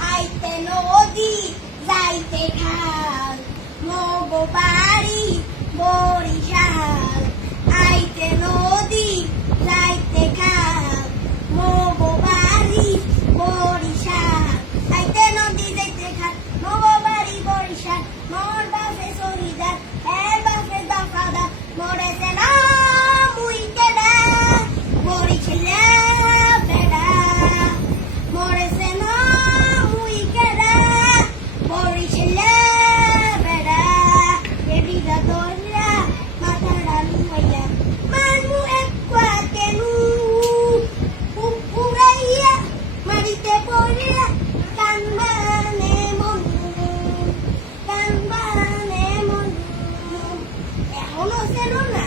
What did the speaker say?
আইতে নদী, যাইতে খাল। মগো বাড়ি, বরিশাল। আইতে নদী, যাইতে খাল। মগো বাড়ি, বরিশাল। আইতে নদী, যাইতে খাল। মগো বাড়ি, বরিশাল। মোর বাসে সরিদার এর বাসে দফাদার মরেছে না Barcelona.